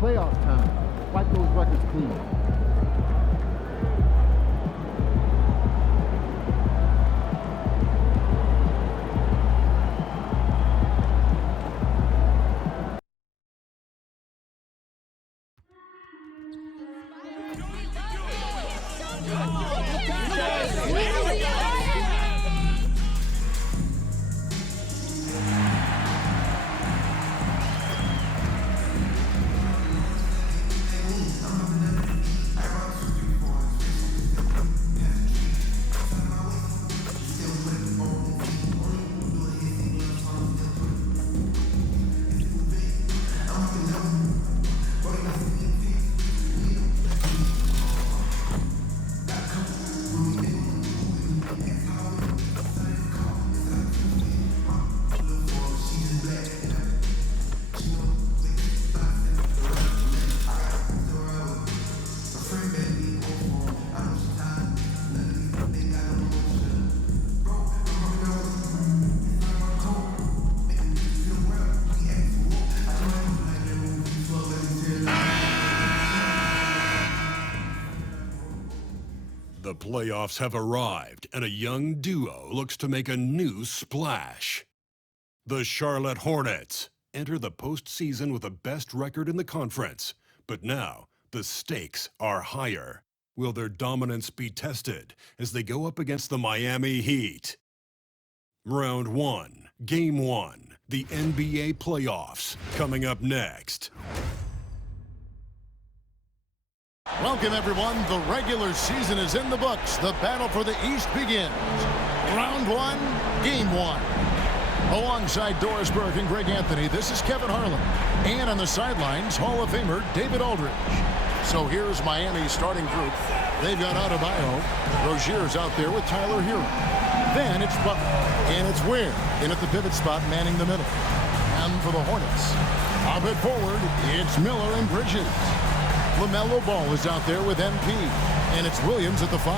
playoff time. Wipe those records clean. The playoffs have arrived, and a young duo looks to make a new splash. The Charlotte Hornets enter the postseason with the best record in the conference, but now the stakes are higher. Will their dominance be tested as they go up against the Miami Heat? Round 1, Game 1, the NBA playoffs, coming up next. Welcome, everyone. The regular season is in the books. The battle for the East begins. Round 1, Game 1. Alongside Doris Burke and Greg Anthony, this is Kevin Harlan. And on the sidelines, Hall of Famer David Aldridge. So here's Miami's starting group. They've got Adebayo. Rozier's out there with Tyler Hero. Then it's Butler. And it's Ware in at the pivot spot, manning the middle. And for the Hornets, up at forward, it's Miller and Bridges. LaMelo Ball is out there with MP, and it's Williams at the 5.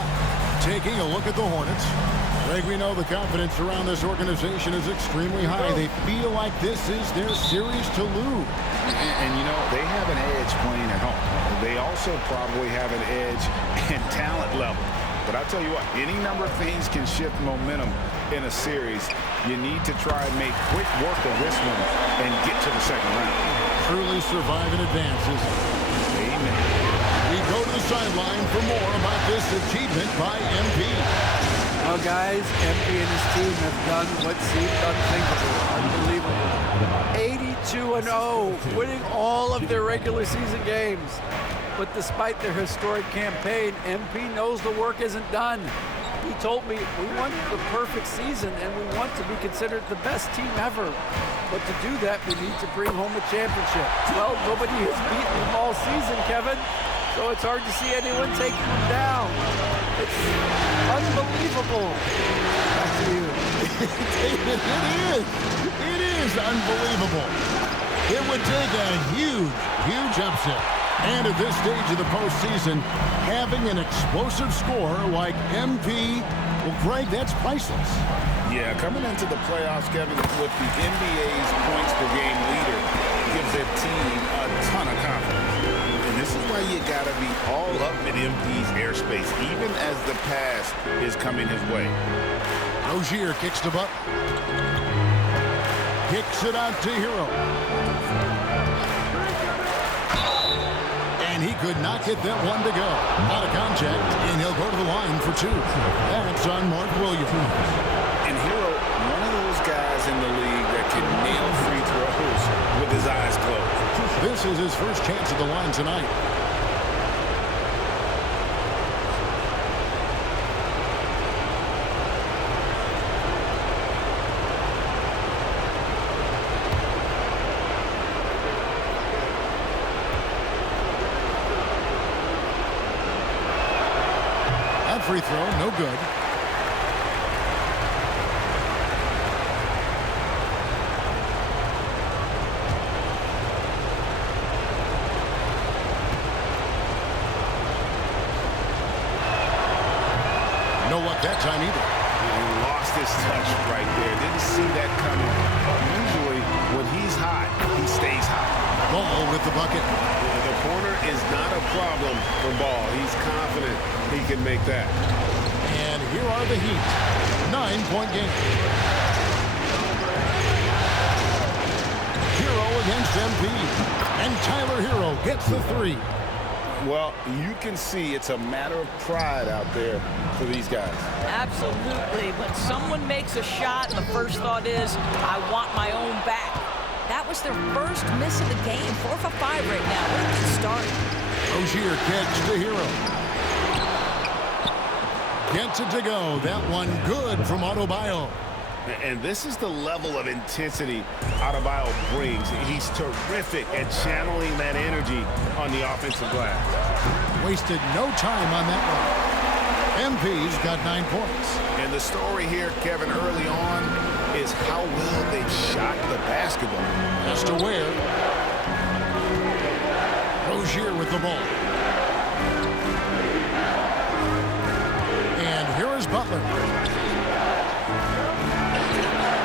Taking a look at the Hornets. Greg, we know the confidence around this organization is extremely high. They feel like this is their series to lose. And you know, they have an edge playing at home. They also probably have an edge in talent level. But I'll tell you what, any number of things can shift momentum in a series. You need to try and make quick work of this one and get to the second round. Truly survive in advances. We go to the sideline for more about this achievement by MP. Well, guys, MP and his team have done what seemed unthinkable. Unbelievable. 82-0, winning all of their regular season games. But despite their historic campaign, MP knows the work isn't done. He told me, we want the perfect season and we want to be considered the best team ever. But to do that, we need to bring home a championship. Well, nobody has beaten them all season, Kevin. So it's hard to see anyone taking them down. It's unbelievable. Back to you. David, it is unbelievable. It would take a huge upset. And at this stage of the postseason, having an explosive scorer like MP, well, Greg, that's priceless. Yeah, coming into the playoffs, Kevin, with the NBA's points per game leader, gives their team a ton of confidence. And this is why you got to be all up in MP's airspace, even as the pass is coming his way. Rozier kicks to Butler. Kicks it out to Hero. And he could not get that one to go. Out of contact, and he'll go to the line for 2. That's on Mark Williams. And Hero, one of those guys in the league that can nail free throws with his eyes closed. This is his first chance at the line tonight. That free throw, no good. No luck that time either. He lost his touch right there. Didn't see that coming. Usually, when he's hot, he stays hot. Ball with the bucket. The corner is not a problem for Ball. He's confident he can make that. And here are the Heat. 9-point game. Hero against MP. And Tyler Hero gets the three. Well, you can see it's a matter of pride out there for these guys. Absolutely. When someone makes a shot, the first thought is, I want my own back. That was their first miss of the game. 4 for 5 right now. What a good start. Rozier catch to Hero. Gets it to go. That one good from Adebayo. And this is the level of intensity Adebayo brings. He's terrific at channeling that energy on the offensive glass. Wasted no time on that one. MP's got 9 points. And the story here, Kevin, early on is how well they've shot the basketball. Just aware. Rozier with the ball. And here is Butler.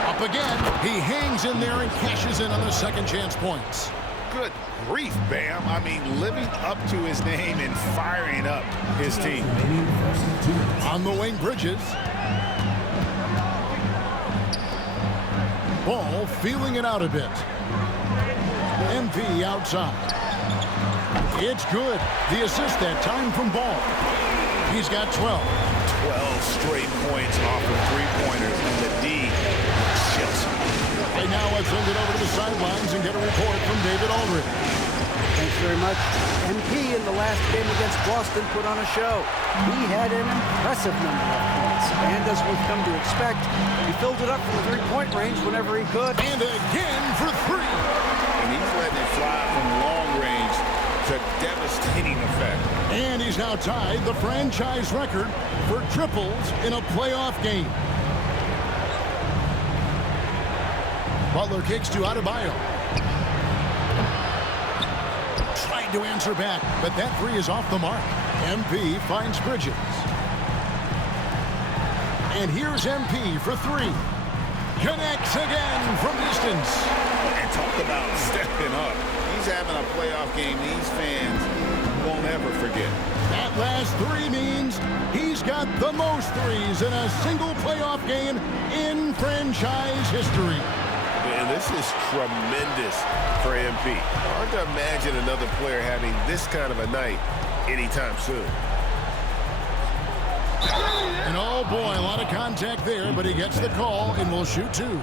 Up again. He hangs in there and cashes in on the second chance points. Good grief, Bam. I mean, living up to his name and firing up his team. On the wing, Bridges. Ball feeling it out a bit. MP outside. It's good. The assist that time from Ball. He's got 12. 12 straight points off of three-pointers, and the D chills. Right now, let's send it over to the sidelines and get a report from David Aldridge. Thanks very much. MP in the last game against Boston put on a show. He had an impressive number of points. And as we've come to expect, he filled it up from the three-point range whenever he could. And again for three. And he's letting it fly from long range to devastating effect. And he's now tied the franchise record for triples in a playoff game. Butler kicks to Adebayo. Tried to answer back, but that three is off the mark. MP finds Bridges. And here's MP for three. Connects again from distance. And talk about stepping up. He's having a playoff game these fans won't ever forget. That last three means he's got the most threes in a single playoff game in franchise history. And this is tremendous for MP. Hard to imagine another player having this kind of a night anytime soon. And oh boy, a lot of contact there, but he gets the call and will shoot two.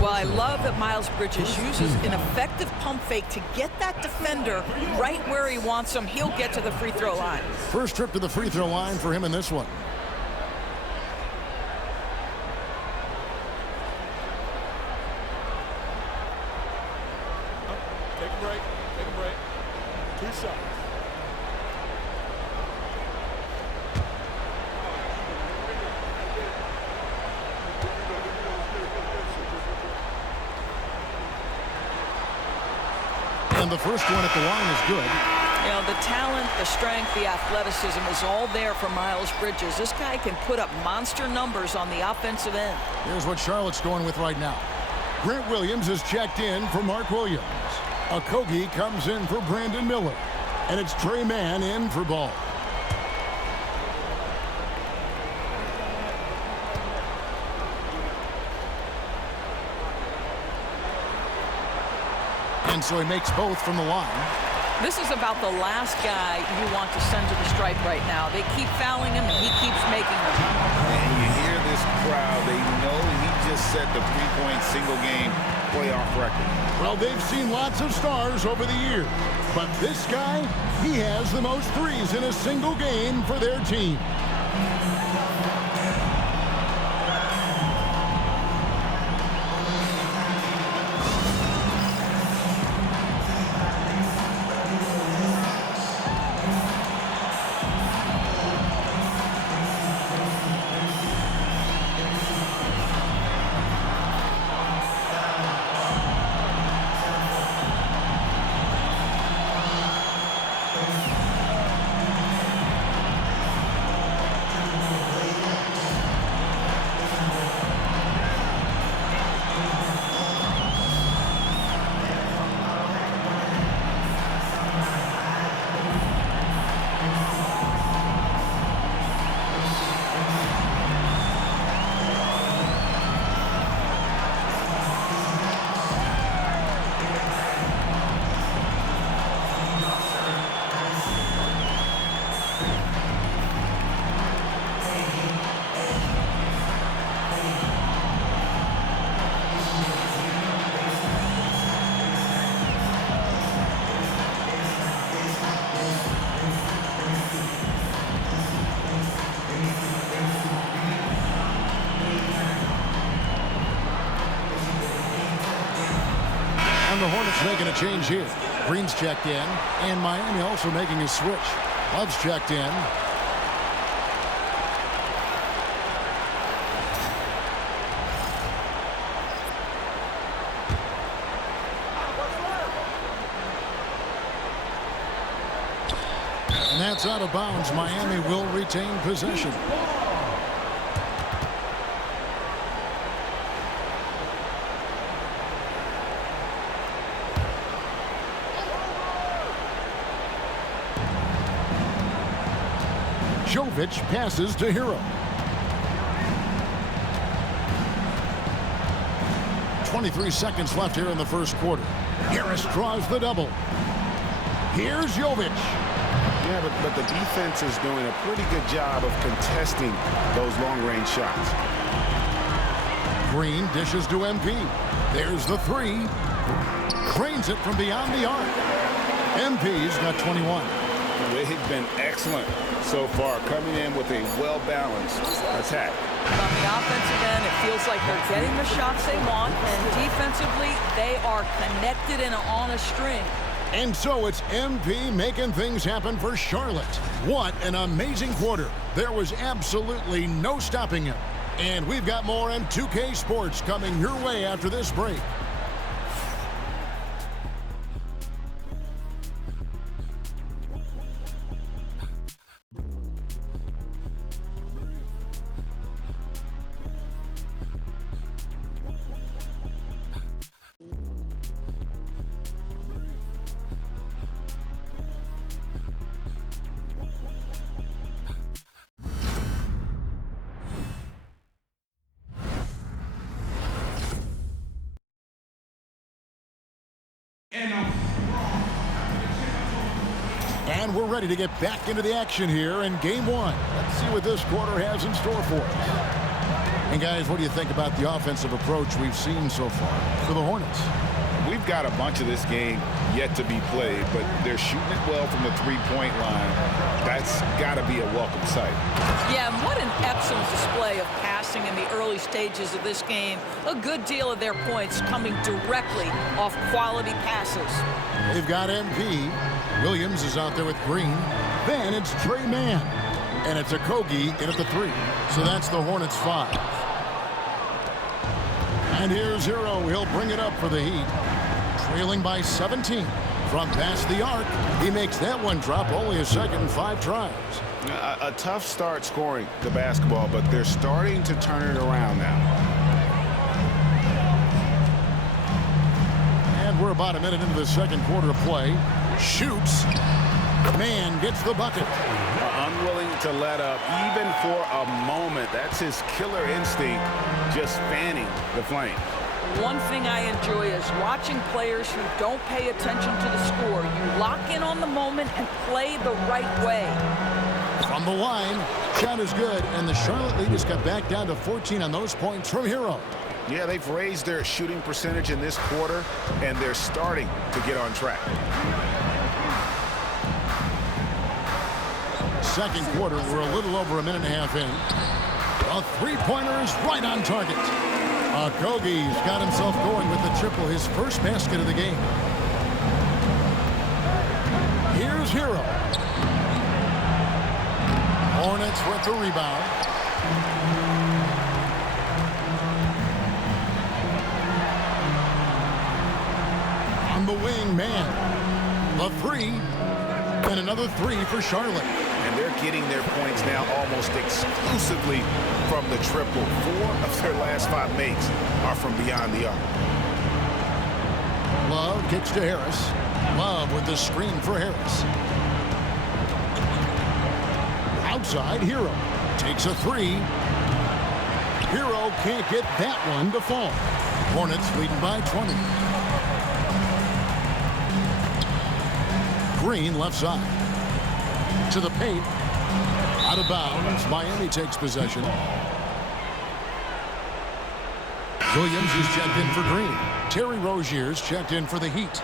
Well, I love that Miles Bridges uses an effective pump fake to get that defender right where he wants him. He'll get to the free throw line. First trip to the free throw line for him in this one. Take a break. Take a break. 2 shots. And the first one at the line is good. You know, the talent, the strength, the athleticism is all there for Miles Bridges. This guy can put up monster numbers on the offensive end. Here's what Charlotte's going with right now. Grant Williams is checked in for Mark Williams. Okogie comes in for Brandon Miller. And it's Trey Mann in for Ball. And so he makes both from the line. This is about the last guy you want to send to the stripe right now. They keep fouling him, and he keeps making them. And you hear this crowd. They know he just set the three-point single-game playoff record. Well, they've seen lots of stars over the years. But this guy, he has the most threes in a single game for their team. Hornets making a change here. Green's checked in, and Miami also making a switch. Love's checked in. And that's out of bounds. Miami will retain possession. Jovic passes to Hero. 23 seconds left here in the first quarter. Harris draws the double. Here's Jovic. Yeah, but the defense is doing a pretty good job of contesting those long-range shots. Green dishes to MP. There's the three. Cranes it from beyond the arc. MP's got 21. They've been excellent so far, coming in with a well-balanced attack. On the offensive end, it feels like they're getting the shots they want, and defensively, they are connected and on a string. And so it's MP making things happen for Charlotte. What an amazing quarter. There was absolutely no stopping him. And we've got more M2K Sports coming your way after this break. And we're ready to get back into the action here in game one. Let's see what this quarter has in store for us. And guys, what do you think about the offensive approach we've seen so far for the Hornets? We've got a bunch of this game yet to be played, but they're shooting it well from the three-point line. That's got to be a welcome sight. Yeah, and what an excellent display of passing in the early stages of this game. A good deal of their points coming directly off quality passes. They've got MP. Williams is out there with Green. Then it's Trey Mann. And it's Okogie in at the three. So that's the Hornets 5. And here's Hero. He'll bring it up for the Heat. Trailing by 17. From past the arc, he makes that one drop only a second and 5 tries. A tough start scoring the basketball, but they're starting to turn it around now. And we're about a minute into the second quarter of play. Shoots. Man gets the bucket. Unwilling to let up even for a moment. That's his killer instinct, just fanning the flame. One thing I enjoy is watching players who don't pay attention to the score. You lock in on the moment and play the right way. From the line, shot is good, and the Charlotte lead has got back down to 14 on those points from Hero. Yeah, they've raised their shooting percentage in this quarter, and they're starting to get on track. Second quarter, we're a little over a minute and a half in. A three-pointer is right on target. Okogie's got himself going with the triple, his first basket of the game. Here's Hero. Hornets with the rebound. On the wing, Man. The three. And another three for Charlotte. And they're getting their points now almost exclusively from the triple. 4 of their last 5 makes are from beyond the arc. Love kicks to Harris. Love with the screen for Harris. Outside, Hero takes a three. Hero can't get that one to fall. Hornets leading by 20. Green left side. To the paint. Out of bounds. Miami takes possession. Williams is checked in for Green. Terry Rozier's checked in for the Heat.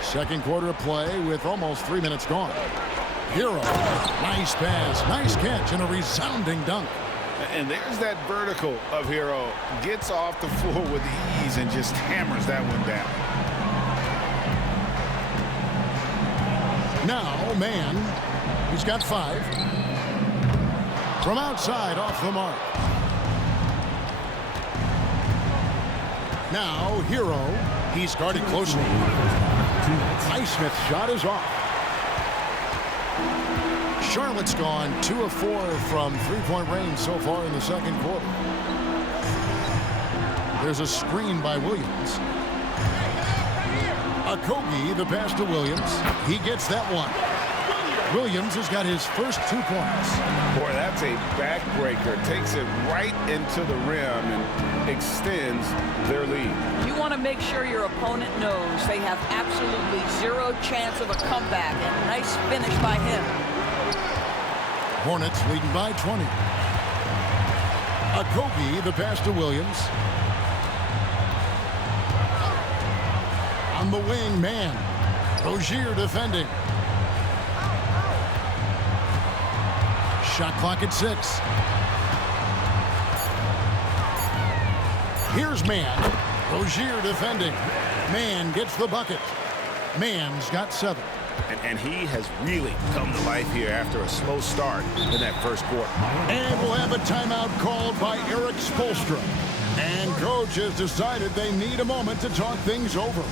Second quarter of play with almost 3 minutes gone. Hero. Nice pass, nice catch, and a resounding dunk. And there's that vertical of Hero. Gets off the floor with ease and just hammers that one down. Now, man. He's got 5. From outside, off the mark. Now, Hero. He's guarded closely. Highsmith's shot is off. Charlotte's gone 2 of 4 from three-point range so far in the second quarter. There's a screen by Williams. Okogie, the pass to Williams. He gets that one. Williams has got his first 2 points. Boy, that's a backbreaker. Takes it right into the rim and extends their lead. You want to make sure your opponent knows they have absolutely 0 chance of a comeback. And nice finish by him. Hornets leading by 20. Okogie, the pass to Williams. On the wing, man. Rozier defending. Shot clock at 6. Here's Man. Rozier defending. Man gets the bucket. Man's got 7. And he has really come to life here after a slow start in that first quarter. And we'll have a timeout called by Eric Spoelstra. And coach has decided they need a moment to talk things over.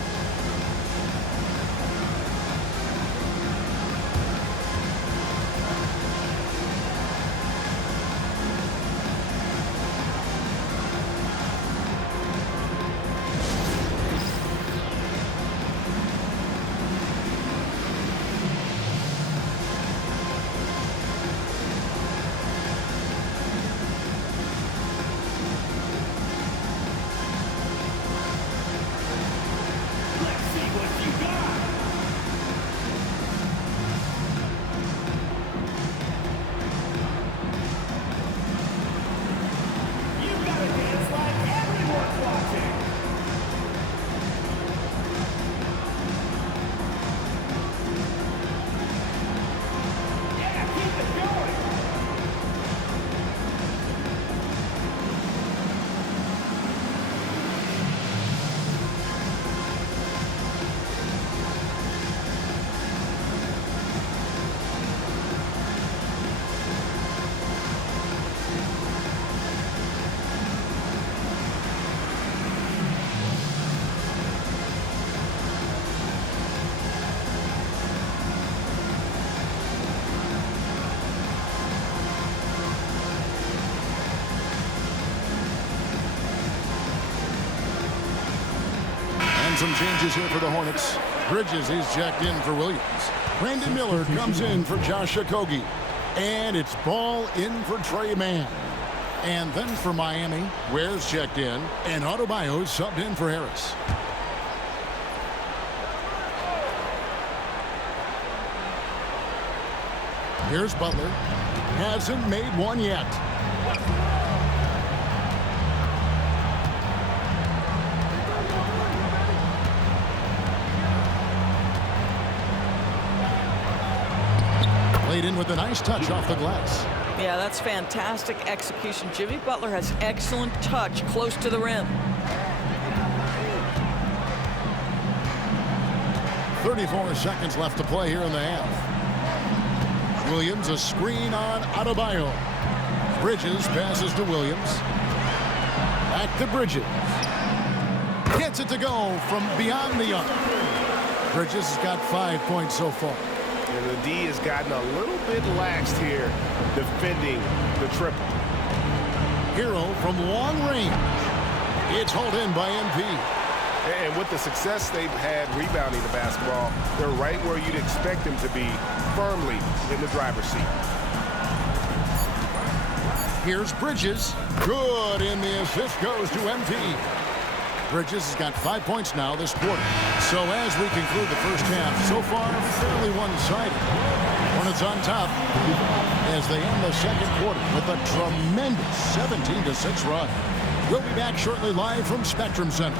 Some changes here for the Hornets. Bridges is jacked in for Williams. Brandon Miller comes in for Josh Okogie. And it's ball in for Trey Mann. And then for Miami, Ware's checked in. And Adebayo subbed in for Harris. Here's Butler. Hasn't made one yet. Played in with a nice touch off the glass. Yeah, that's fantastic execution. Jimmy Butler has excellent touch close to the rim. 34 seconds left to play here in the half. Williams, a screen on Adebayo. Bridges passes to Williams. Back to Bridges. Gets it to go from beyond the arc. Bridges has got 5 points so far. And the D has gotten a little bit laxed here defending the triple. Hero from long range. It's hauled in by MP. And with the success they've had rebounding the basketball, they're right where you'd expect them to be, firmly in the driver's seat. Here's Bridges. Good, and the assist goes to MP. Bridges has got 5 points now this quarter. So as we conclude the first half, so far fairly one-sided. Hornets on top as they end the second quarter with a tremendous 17-6 run. We'll be back shortly live from Spectrum Center.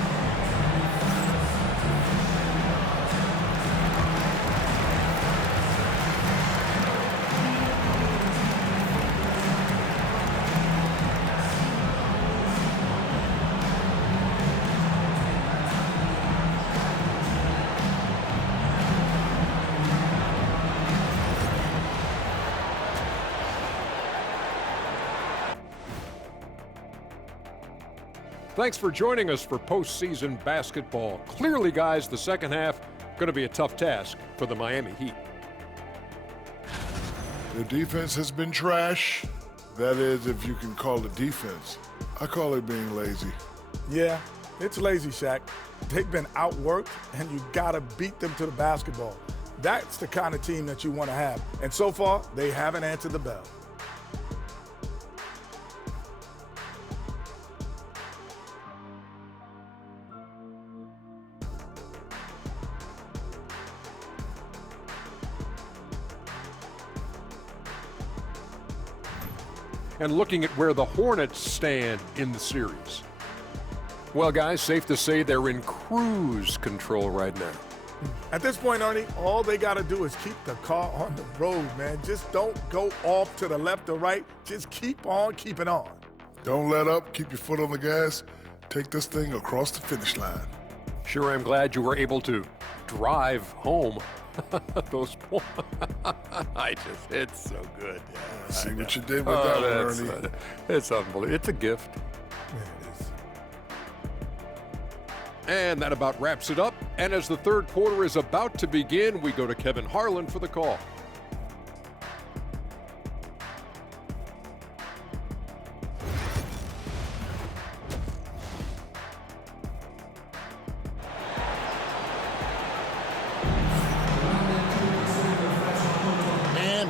Thanks for joining us for postseason basketball. Clearly, guys, the second half going to be a tough task for the Miami Heat. The defense has been trash. That is, if you can call it defense. I call it being lazy. Yeah, it's lazy, Shaq. They've been outworked, and you gotta beat them to the basketball. That's the kind of team that you want to have. And so far, they haven't answered the bell. And looking at where the Hornets stand in the series. Well, guys, safe to say they're in cruise control right now. At this point, Ernie, all they got to do is keep the car on the road, man. Just don't go off to the left or right. Just keep on keeping on. Don't let up. Keep your foot on the gas. Take this thing across the finish line. Sure, I'm glad you were able to drive home. Those points. It's so good. Yeah, see what you did with that one, Ernie. It's unbelievable. It's a gift. Yeah, it is. And that about wraps it up. And as the third quarter is about to begin, we go to Kevin Harlan for the call.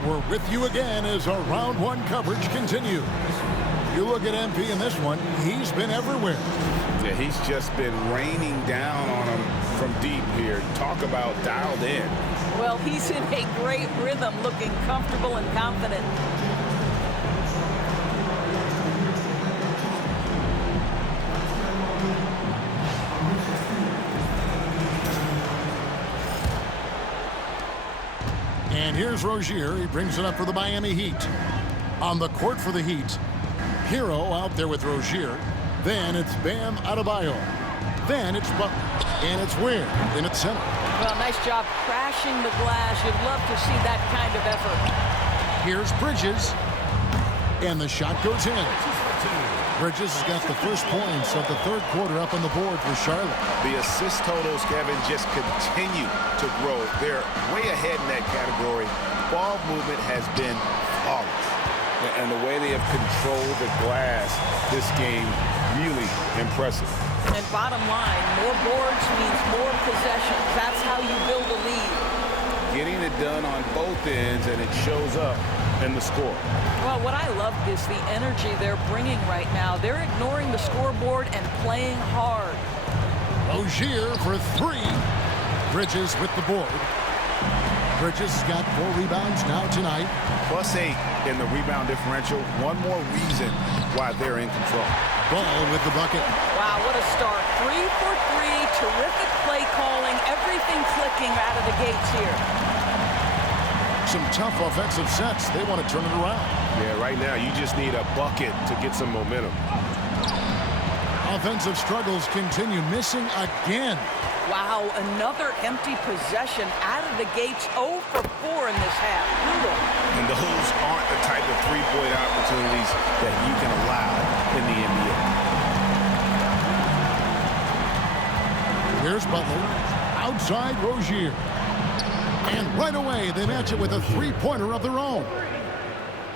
We're with you again as our round one coverage continues. You look at MP in this one, he's been everywhere. Yeah, he's just been raining down on him from deep here. Talk about dialed in. Well, he's in a great rhythm, looking comfortable and confident. And here's Rozier. He brings it up for the Miami Heat. On the court for the Heat, Hero out there with Rozier. Then it's Bam Adebayo. Then it's Butler. And it's Weir in its center. Well, nice job crashing the glass. You'd love to see that kind of effort. Here's Bridges. And the shot goes in. Bridges has got the first points of the third quarter up on the board for Charlotte. The assist totals, Kevin, just continue to grow. They're way ahead in that category. Ball movement has been flawless. And the way they have controlled the glass this game, really impressive. And bottom line, more boards means more possessions. That's how you build a lead. Getting it done on both ends, and it shows up in the score. Well, what I love is the energy they're bringing right now. They're ignoring the scoreboard and playing hard. Rozier for three. Bridges with the board. Bridges has got 4 rebounds now tonight. +8 in the rebound differential. One more reason why they're in control. Ball with the bucket. Wow, what a start. 3 for 3. Terrific play calling. Everything clicking out of the gates here. Some tough offensive sets. They want to turn it around. Yeah, right now you just need a bucket to get some momentum. Offensive struggles continue, missing again. Wow, another empty possession out of the gates. 0 for 4 in this half. Brutal. And those aren't the type of three-point opportunities that you can allow in the NBA. Here's Butler. Outside Rozier. And right away, they match it with a three-pointer of their own.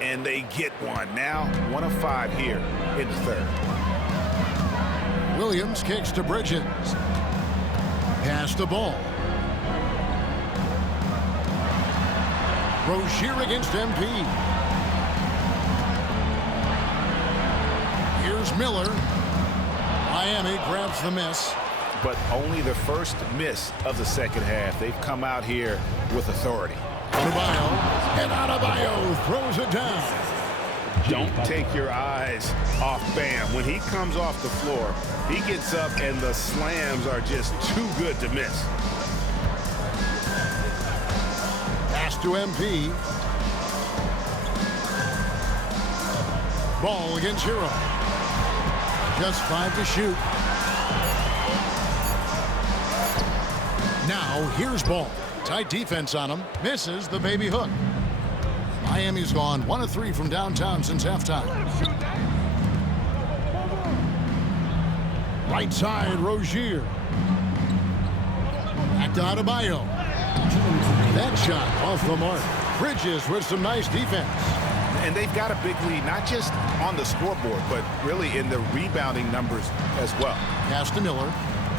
And they get one. Now, 1 of 5 here in the third. Williams kicks to Bridges. Pass the ball. Rozier against MP. Here's Miller. Miami grabs the miss. But only the first miss of the second half. They've come out here with authority. Adebayo. And Adebayo throws it down. Don't take your eyes off Bam. When he comes off the floor, he gets up and the slams are just too good to miss. Pass to MP. Ball against Hero. Just 5 to shoot. Now here's Ball. Tight defense on him. Misses the baby hook. Miami's gone 1 of 3 from downtown since halftime. Right side, Rozier. Back to Adebayo. That shot off the mark. Bridges with some nice defense. And they've got a big lead, not just on the scoreboard, but really in the rebounding numbers as well. Pass to Miller.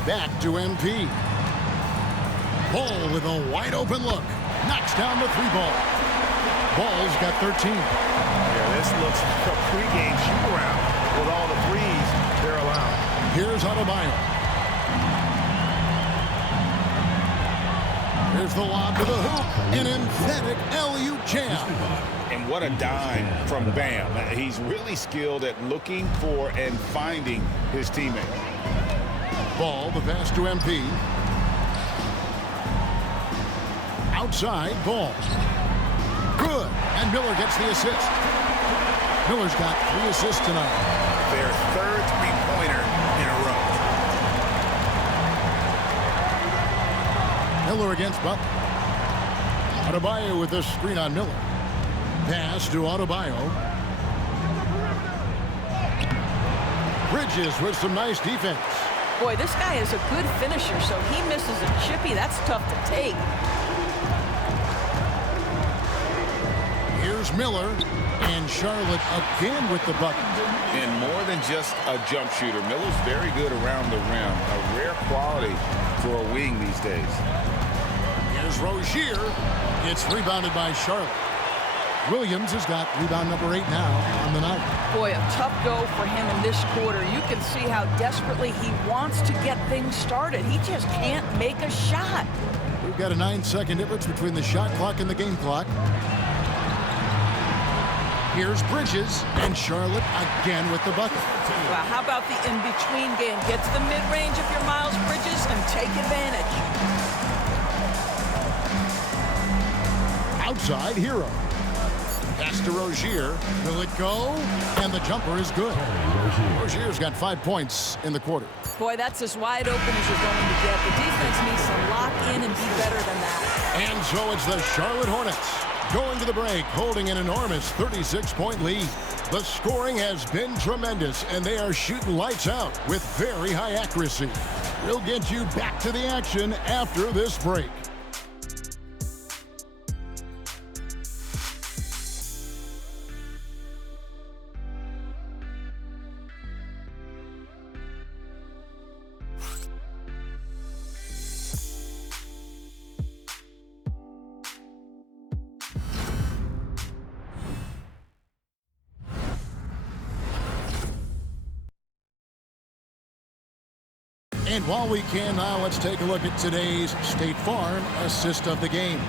Back to MP. Ball with a wide open look. Knocks down the three ball. Ball's got 13. Yeah, this looks like a pregame shoot-around with all the threes they're allowed. Here's Adebayo. Here's the lob to the hoop. An emphatic alley-oop jam. And what a dime from Bam. He's really skilled at looking for and finding his teammate. Ball, the pass to MP. Outside, Ball. Good. And Miller gets the assist. Miller's got 3 assists tonight. Their third three-pointer in a row. Miller against Butler. Adebayo with this screen on Miller. Pass to Adebayo. Bridges with some nice defense. Boy, this guy is a good finisher, so he misses a chippy. That's tough to take. Here's Miller, and Charlotte again with the bucket. And more than just a jump shooter, Miller's very good around the rim. A rare quality for a wing these days. Here's Rozier. It's rebounded by Charlotte. Williams has got rebound number 8 now on the night. Boy, a tough go for him in this quarter. You can see how desperately he wants to get things started. He just can't make a shot. We've got a 9-second difference between the shot clock and the game clock. Here's Bridges, and Charlotte again with the bucket. Well, how about the in-between game? Gets the mid-range if you're Miles Bridges and take advantage. Outside, Hero. Pass to Rozier. Will it go? And the jumper is good. Rozier's got 5 points in the quarter. Boy, that's as wide open as you're going to get. The defense needs to lock in and be better than that. And so it's the Charlotte Hornets going to the break, holding an enormous 36-point lead. The scoring has been tremendous, and they are shooting lights out with very high accuracy. We'll get you back to the action after this break. And while we can now, let's take a look at today's State Farm assist of the game.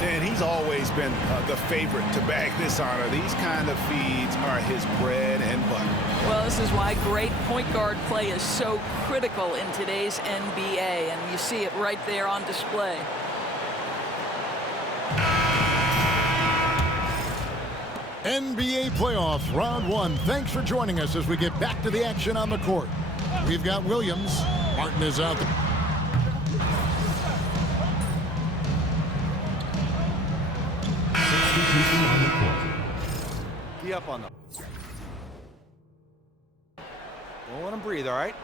And he's always been the favorite to bag this honor. These kind of feeds are his bread and butter. Well, this is why great point guard play is so critical in today's NBA, and you see it right there on display. NBA playoffs, round 1. Thanks for joining us as we get back to the action on the court. We've got Williams. Martin is out. Be up on them. Don't let them breathe, all right?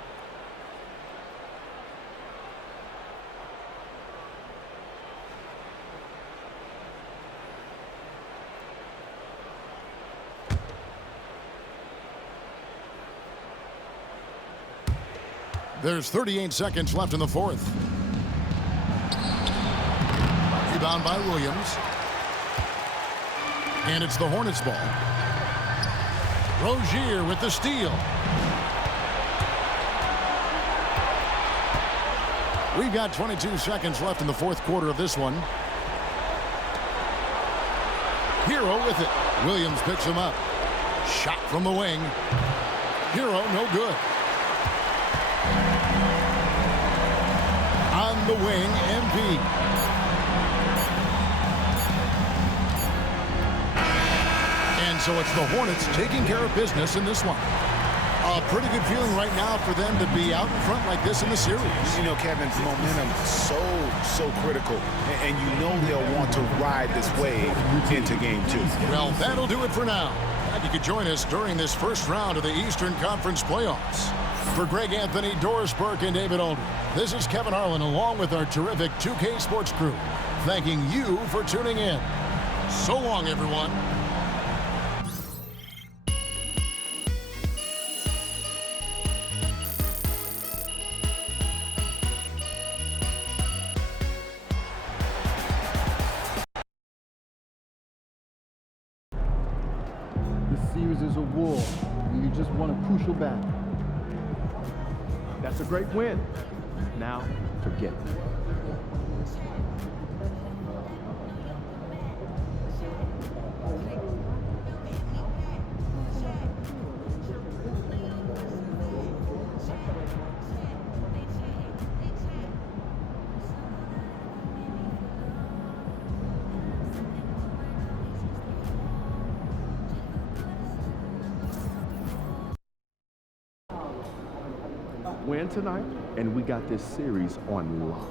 There's 38 seconds left in the fourth. Rebound by Williams. And it's the Hornets ball. Rozier with the steal. We've got 22 seconds left in the fourth quarter of this one. Hero with it. Williams picks him up. Shot from the wing. Hero, no good. On the wing, MP. And so it's the Hornets taking care of business in this one. A pretty good feeling right now for them to be out in front like this in the series. You know, Kevin, momentum so critical. And you know they'll want to ride this wave into game 2. Well, that'll do it for now. Glad you could join us during this first round of the Eastern Conference playoffs. For Greg Anthony, Doris Burke, and David Aldridge, this is Kevin Harlan along with our terrific 2K Sports crew, thanking you for tuning in. So long, everyone. This series is a war, and you just won a crucial battle. That's a great win. Now, forget it. Win tonight, and we got this series on lock.